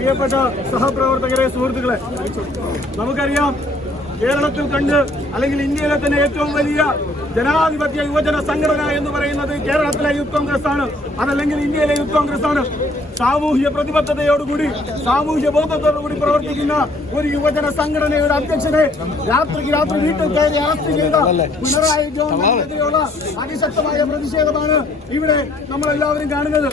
പ്രിയപ്പെട്ട സഹപ്രവർത്തകരെ, സുഹൃത്തുക്കളെ, നമുക്കറിയാം കേരളത്തിൽ കണ്ട് അല്ലെങ്കിൽ ഇന്ത്യയിലെ തന്നെ ഏറ്റവും വലിയ ജനാധിപത്യ യുവജന സംഘടന എന്ന് പറയുന്നത് കേരളത്തിലെ യൂത്ത് കോൺഗ്രസ് ആണ്, അതല്ലെങ്കിൽ ഇന്ത്യയിലെ യൂത്ത് കോൺഗ്രസ് ആണ്. സാമൂഹ്യ പ്രതിബദ്ധതയോടുകൂടി സാമൂഹ്യ ബോധത്തോടുകൂടി പ്രവർത്തിക്കുന്ന ഒരു യുവജന സംഘടനയുടെ അധ്യക്ഷനെ രാത്രി വീട്ടിൽ കയറി അറസ്റ്റ് ചെയ്ത പിണറായി ഗവൺമെന്റിനെതിരെയുള്ള അതിശക്തമായ പ്രതിഷേധമാണ് ഇവിടെ നമ്മളെല്ലാവരും കാണുന്നത്.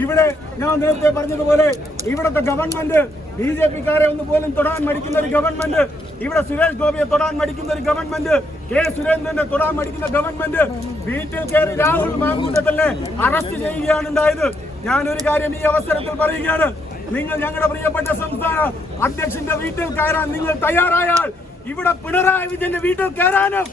ഇവിടെ ഞാൻ നേരത്തെ പറഞ്ഞതുപോലെ ഇവിടുത്തെ ഗവൺമെന്റ് BJP-ക്കാരെ ഒന്നുപോലും തൊടാൻ മടിക്കുന്ന ഒരു ഗവൺമെന്റ്, ഇവിടെ സുരേഷ് ഗോപിയെ തൊടാൻ മടിക്കുന്ന ഒരു ഗവൺമെന്റ്, കെ സുരേന്ദ്രനെ തൊടാൻ മടിക്കുന്ന ഗവൺമെന്റ് വീട്ടിൽ കയറി രാഹുൽ മാങ്കൂട്ടത്തിനെ അറസ്റ്റ് ചെയ്യുകയാണ് ഉണ്ടായത്. ഞാനൊരു കാര്യം ഈ അവസരത്തിൽ പറയുകയാണ്, നിങ്ങൾ ഞങ്ങളുടെ പ്രിയപ്പെട്ട സംസ്ഥാന അധ്യക്ഷന്റെ വീട്ടിൽ കയറാൻ നിങ്ങൾ തയ്യാറായാൽ ഇവിടെ പിണറായി വിജയന്റെ വീട്ടിൽ കയറാനും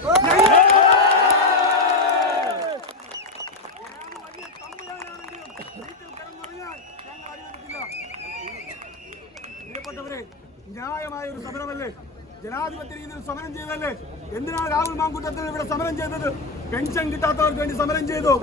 പ്രിയപ്പെട്ടവരെ, ന്യായമായ ഒരു സമരമല്ലേ, ജനാധിപത്യ രീതിയിൽ സമരം ചെയ്തല്ലേ. എന്തിനാണ് രാഹുൽ മാങ്കൂട്ടത്തിൽ ഇവിടെ സമരം ചെയ്തത്? പെൻഷൻ കിട്ടാത്തവർക്ക് വേണ്ടി സമരം ചെയ്തു,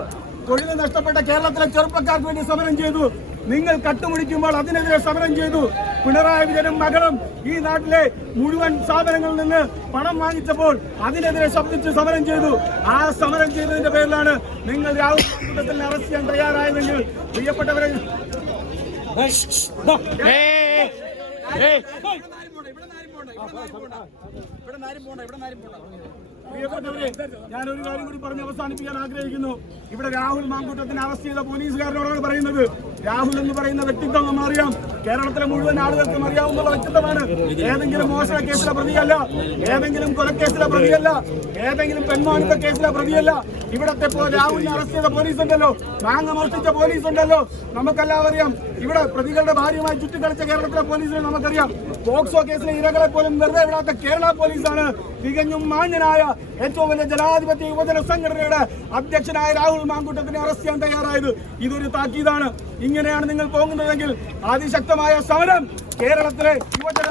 തൊഴിൽ നഷ്ടപ്പെട്ട കേരളത്തിലെ ചെറുപ്പക്കാർക്ക് വേണ്ടി സമരം ചെയ്തു. നിങ്ങൾ കട്ടുമുടിക്കുമ്പോൾ അതിനെതിരെ സമരം ചെയ്തു. പിണറായി വിജയനും മകളും ഈ നാട്ടിലെ മുഴുവൻ സ്ഥാപനങ്ങളിൽ നിന്ന് പണം വാങ്ങിച്ചപ്പോൾ അതിനെതിരെ ശബ്ദിച്ച് സമരം ചെയ്തു. ആ സമരം ചെയ്തതിന്റെ പേരിലാണ് നിങ്ങൾ രാഹുൽ മാങ്കൂട്ടത്തിനെ അറസ്റ്റ് ചെയ്യാൻ തയ്യാറായതെങ്കിൽ പ്രിയപ്പെട്ടവരെ, പ്രിയപ്പെട്ടവരെ, ഞാനൊരു കാര്യം കൂടി പറഞ്ഞ് അവസാനിപ്പിക്കാൻ ആഗ്രഹിക്കുന്നു. ഇവിടെ രാഹുൽ മാങ്കൂട്ടത്തിനെ അറസ്റ്റ് ചെയ്ത പോലീസുകാരനോടാണ് പറയുന്നത്, രാഹുൽ എന്ന് പറയുന്ന വ്യക്തിത്വം അറിയാം, കേരളത്തിലെ മുഴുവൻ ആളുകൾക്കും അറിയാവുന്ന വ്യക്തിത്വമാണ്. ഏതെങ്കിലും മോഷണ കേസിലെ പ്രതിയല്ല, ഏതെങ്കിലും കൊലക്കേസിലെ പ്രതിയല്ല, ഏതെങ്കിലും പെൺവാണിത്ത കേസിലെ പ്രതിയല്ല. ഇവിടത്തെ രാഹുലിനെ അറസ്റ്റ് ചെയ്ത പോലീസ് ഉണ്ടല്ലോ, മാങ്ങ മോഷ്ടിച്ച പോലീസ് ഉണ്ടല്ലോ, നമുക്കെല്ലാം അറിയാം. ഇവിടെ പ്രതികളുടെ ഭാര്യയുമായി ചുറ്റിക്കളിച്ച കേരളത്തിലെ പോലീസിനെ നമുക്കറിയാം. പോക്സോ കേസിലെ ഇരകളെ പോലും വെറുതെ വിടാത്ത കേരള പോലീസാണ് തികഞ്ഞും മാന്യനായ ഏറ്റവും വലിയ ജനാധിപത്യ യുവജന സംഘടനയുടെ അധ്യക്ഷനായ രാഹുൽ മാങ്കൂട്ടത്തിനെ അറസ്റ്റ് ചെയ്യാൻ തയ്യാറായത്. ഇതൊരു താക്കീതാണ്. ഇങ്ങനെയാണ് നിങ്ങൾ പോകുന്നതെങ്കിൽ അതിശക്തമായ സമരം കേരളത്തിലെ യുവജന